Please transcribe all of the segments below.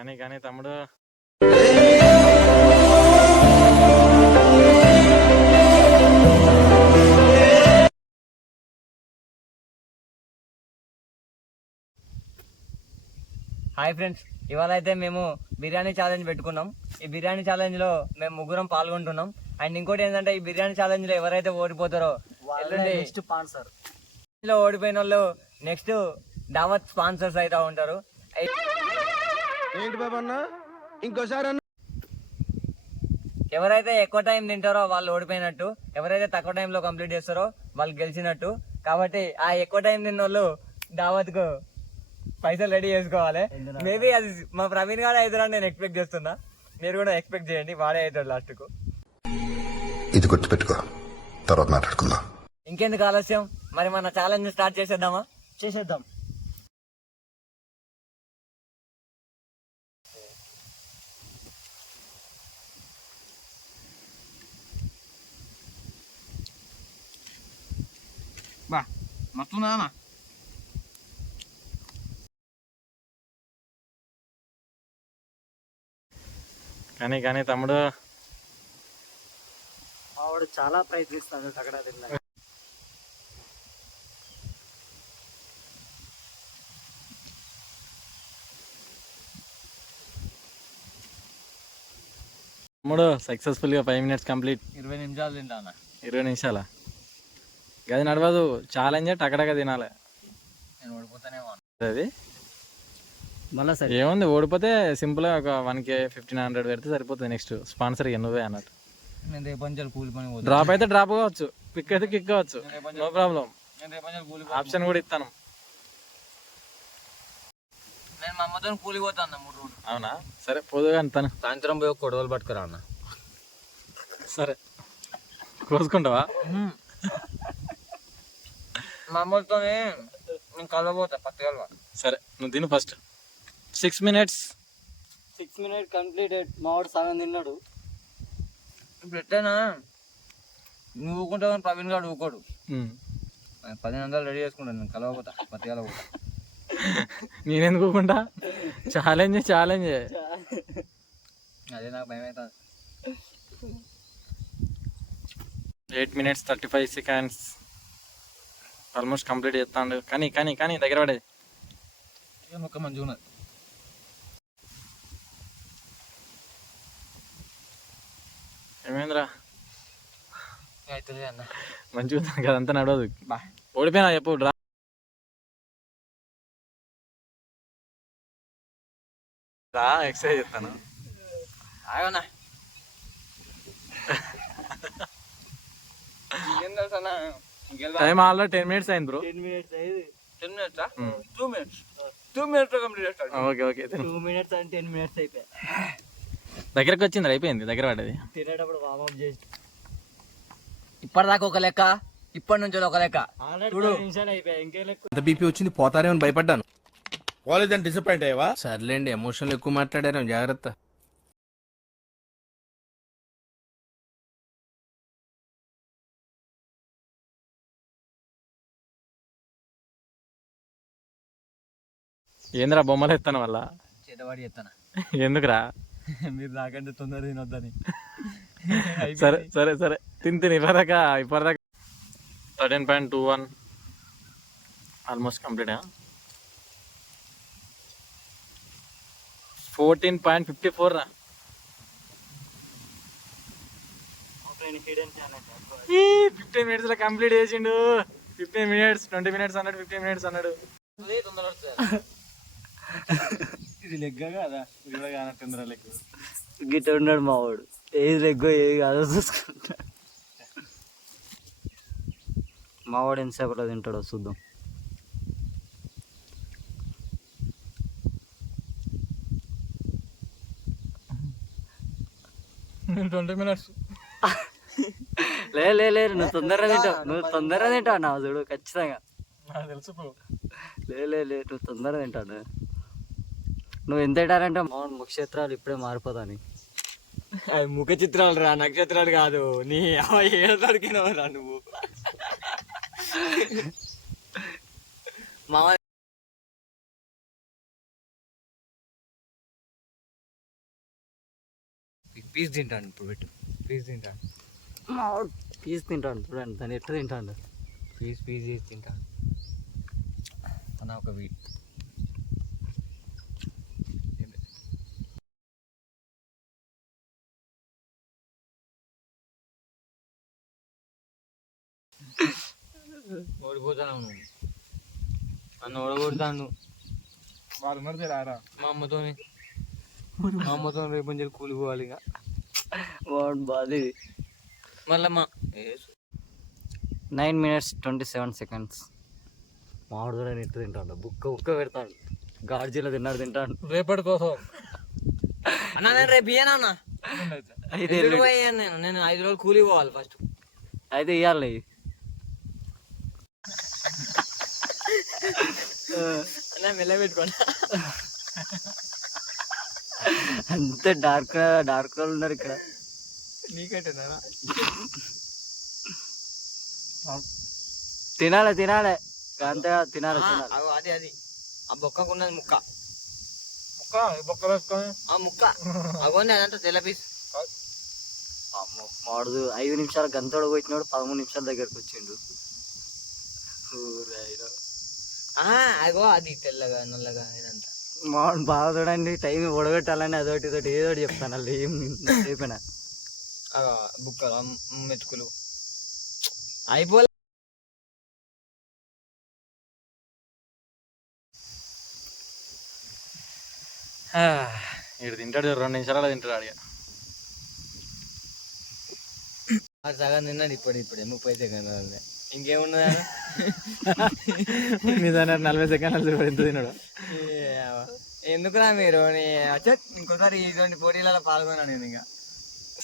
కానీ తమ్ముడు hi friends, ఇవాళ అయితే మేము బిర్యానీ ఛాలెంజ్ పెట్టుకున్నాం. ఈ బిర్యానీ ఛాలెంజ్లో మేము ముగ్గురం పాల్గొంటున్నాం. అండ్ ఇంకోటి ఏంటంటే ఈ బిర్యానీ ఛాలెంజ్లో ఎవరైతే ఓడిపోతారో నెక్స్ట్ స్పాన్సర్ లో ఓడిపోయిన వాళ్ళు నెక్స్ట్ దావత్ స్పాన్సర్స్ అయితే ఉంటారు. ఏంటి బాబన్న ఇంకోసారి ఎవరైతే ఎక్కువ టైం తింటారో వాళ్ళు ఓడిపోయినట్టు, ఎవరైతే తక్కువ టైంలో కంప్లీట్ చేస్తారో వాళ్ళు గెలిచినట్టు. కాబట్టి ఆ ఎక్కువ టైం తిన్న వాళ్ళు దావత్కు పైసలు రెడీ చేసుకోవాలి. మేబీ అది మా ప్రవీణ్ గారు అవుతారని నేను ఎక్స్పెక్ట్ చేస్తున్నా. మీరు కూడా ఎక్స్పెక్ట్ చేయండి, వాడే అవుతాడు లాస్ట్కు. ఇది గుర్తుపెట్టుకో, తర్వాత మాట్లాడుకుందాం. ఇంకెందుకు ఆలస్యం, మరి మన ఛాలెంజ్ స్టార్ట్ చేసేద్దామా? చేసేద్దాం. బా మస్తుందా కానీ తమ్ముడు ఆవిడ చాలా ప్రయత్నిస్తాడు అక్కడ తిన్నా. తమ్ముడు సక్సెస్ఫుల్ గా 5 minutes కంప్లీట్. 20 నిమిషాలు తింటానా? 20 నిమిషాలా? గది నడవదు, ఛాలెంజ్ టకటక తినాలి. నేను ఓడిపోతానేమో అది మళ్ళా సరే ఏముంది, ఓడిపోతే సింపుల్ గా ఒక 1K 1500 పెడితే సరిపోతుంది. నెక్స్ట్ స్పాన్సర్ నువ్వే అన్నట్టు. నేను రేపంచాలి కూలి పని పోతా. డ్రాప్ అయితే డ్రాప్ కావచ్చు, పిక్ అయితే కిక్ కావచ్చు, నో ప్రాబ్లం. నేను రేపంచాలి కూలి ఆప్షన్ కూడా ఇస్తాను. నేను మా అమ్మతో కూలి పోతాను 3 రోజులు. అవునా? సరే పోదు కానీ తను సాయంత్రం పోయి కొడవలు పట్టుకురా అన్న. సరే కోసుకుంటావా? మా అమ్మతో నేను కలవపోతా పట్టుకెళ్ళవా? సరే నువ్వు తిను ఫస్ట్. 6 minutes. 6 minutes completed. మావాడు సగం తిన్నాడు. ఇప్పుడు ఎట్టైనా నువ్వు ఊకుంటావు కానీ ప్రవీణ్ గారు ఊకోడు. 10 రెడీ చేసుకుంటాను, నేను కలవపోతా పట్టుకెళ్ళబోతా. నేనెందుకోకుండా? ఛాలెంజ్ అదే నాకు భయం అవుతుంది. 8 minutes 35 seconds. ఆల్మోస్ట్ కంప్లీట్ చేస్తాడు. కానీ దగ్గర పడేది మొక్క మంచిగా ఉన్నది. ఏమైందిరా? అవుతుంది అన్న, మంచిగా ఉంది కదంతా, నడవదు. ఓడిపోయినా చెప్పు. డ్రా ఎక్సర్సైజ్ చేస్తాను. ఆగన్నా. ఏం తెలుసా అన్న, టైం ఆల్రెడీ 10 minutes అయింది బ్రో. 10 minutes అయింది. 10 minutes 2 minutes 2 minutes కంప్లీట్ చేస్తాడు. ఓకే 2 minutes and 10 minutes అయిపోయాయి. దగ్గరకు వచ్చింది, అయిపోయింది, దగ్గర పడ్డది. తినేటప్పుడు వార్మప్ చేసి ఇప్పటిదాకా ఒక లెక్క, ఇప్పటి నుంచి ఒక లెక్క. ఆల్రెడీ 10 నిమిషాలు అయిపోయాయి. ఇంకే లెక్క. అంత బీపీ వచ్చింది, పోతారేమని భయపడ్డాను. కాలేజ్ డిసప్పాయింట్ అయ్యావా? సర్లేండి, ఎమోషన్లు ఎక్కువ మాట్లాడారు, జాగ్రత్త. ఏందిరా బొమ్మలు ఎత్తాను వల్ల? చేతవాడి చెప్తానా? ఎందుకురా? మీరు నాకంటే తొందర తినొద్దని. సరే తిని ఇప్పటిదాకా 13.21 ఆల్మోస్ట్ కంప్లీట్. 14.54 రా. 15 minutes లో కంప్లీట్ చేసిండు. 15 minutes 20 minutes అన్నాడు, 15 minutes అన్నాడు. ఇది లెగ్గ కదా, తొందర లెక్క. గిట్ట ఉన్నాడు మావాడు. ఏది లెగ్గో ఏది కాదో చూసుకుంటాడు. మావాడు ఎంతసేపట్లో తింటాడో చూద్దాం. Twenty minutes. లే నువ్వు తొందరగా తింటావు నా చూడు ఖచ్చితంగా. తెలుసు. లే నువ్వు తొందరగా తింటాడు. నువ్వు ఎంత తింటారంటే మామూలు నక్షత్రాలు ఇప్పుడే మారిపోతాని. ముఖ చిత్రాలు రా, నక్షత్రాలు కాదు. నీ ఏడాదికినవు రా నువ్వు. మామ పీస్ తింటాను ఇప్పుడు పెట్టు. పీస్ తింటాను. పీస్ తింటాను చూడండి, దాన్ని ఎట్లా తింటాను. పీస్ చేసి తింటాను అన్న. ఒక ఓడిపోతాను నువ్వు. నన్ను ఓడగొడతాను వాళ్ళు ఉన్నారు రారా మా అమ్మతో రేపు మంచి కూలిపోవాలి ఇక. వాడు బాధి. మళ్ళీ 9 minutes 27 seconds. మామిడి కూడా ఎట్లా తింటాడు, బుక్క పెడతాడు. గార్జీలో తింటాడు. రేపటి కోసం అన్న. నేను రేపు ఇయ్యాను అన్న. నేను 5 రోజులు కూలి పోవాలి ఫస్ట్. అయితే ఇవ్వాలి. అన్న మెల్ల పెట్టుకోండి. అంతే డార్క్ వాళ్ళు ఉన్నారు ఇక్కడ. నీకంటేనా తినాలి అంతే తినాలి. అది ఆ బొక్కకున్నది ముక్క. బొక్క వేసుకొని ఆ ముక్క అగోండి అదంతా తెల్ల పీస్. మాడు 5 నిమిషాలు గంతోడు పోయినాడు, 13 నిమిషాల దగ్గరకు వచ్చిండు. అగో అది తెల్లగా నల్లగా ఇదంతా. మాడు బాగా చూడండి, టైం ఒడగొట్టాలని అదొకటి ఏదోటి చెప్తాను. వాళ్ళు ఏం చెప్పిన బుక్కలు మెతుకులు అయిపోలే. ఇక్కడ తింటాడు 2 నిమిషాలు తింటాడు అడిగా. సగం తిన్నాడు ఇప్పుడే 30 సెకండ్లు. ఇంకేమున్నదా నిజాన్ని 40 సెకండ్లు ఎంత తిన్నాడు. ఎందుకురా మీరు ఇంకోసారి ఇటువంటి పోటీలలో పాల్గొన్నాను నేను. ఇంకా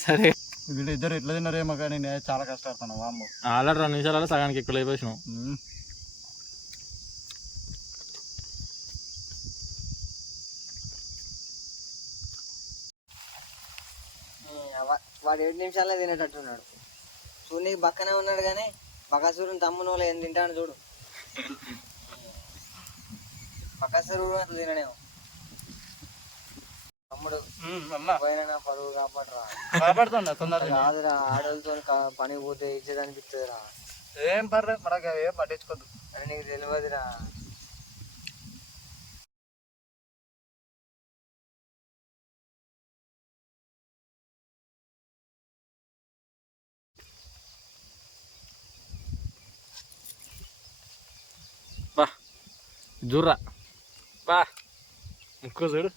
సరే వీళ్ళిద్దరు ఎట్లా తిన్నారేమో కానీ నేను చాలా కష్టపడతాను. వామ్మో ఆల్రెడీ 2 నిమిషాలలో సగానికి ఎక్కువ అయిపోయినావు. వాడు 7 నిమిషాలే తినేటట్టున్నాడు. సూర్యునికి పక్కనే ఉన్నాడు కానీ బకాసూరుని తమ్ముని వాళ్ళు ఏం తింటాను చూడు. బకాసూరు అట్లా తినడేమో. తమ్ముడు పోయినా పరువు కాపాడరా. కాదురా, ఆడలతో పని పోతే ఇచ్చేది అనిపిస్తుందిరా. ఏం పర్లేదు, మనకు ఏం పట్టించుకోద్దు అని నీకు తెలియదురా. బా జుర్రా బా ముక్కు చూడు.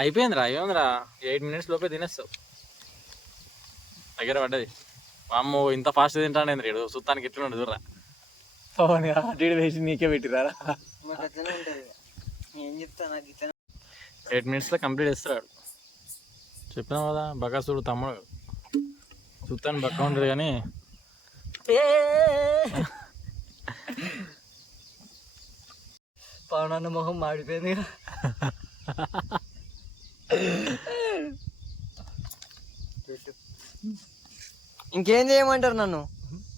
అయిపోయిందిరా, ఏముందిరా 8 minutes లోపే తినేస్తావు. దగ్గర పడ్డది. అమ్మో ఇంత ఫాస్ట్ తింటాను రేడు సుత్తానికి ఎట్లున్నాడు చూడరా. అటు వేసి నీకే పెట్టిరారా. మాకు అట్లనే ఉంటుంది. ఏం చెప్తా నాకు ఇట్లా 8 minutesలో కంప్లీట్ చేస్తాడు. చెప్పినావు కదా బకాసుడు తమ్ముడు సుత్తాన్ని బక్క ఉంటుంది కానీ పవనన్న మొహం మాడిపోయింది. ఇంకేం చేయమంటారు నన్ను?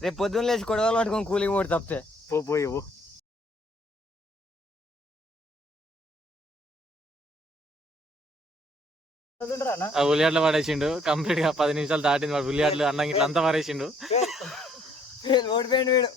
రేపు పొద్దున్న లేచి కొడవలు పట్టుకొని కూలింగ్ పోటీ తప్పితే పోయేవు. ఆ ఉల్లిగడ్డలు పడేసిండు కంప్లీట్గా 10 నిమిషాలు దాటింది. వాడు ఉల్లిగడ్డలు అన్నం ఇట్లా అంతా పడేసిండు. ఓడిపోయిండు వీడు.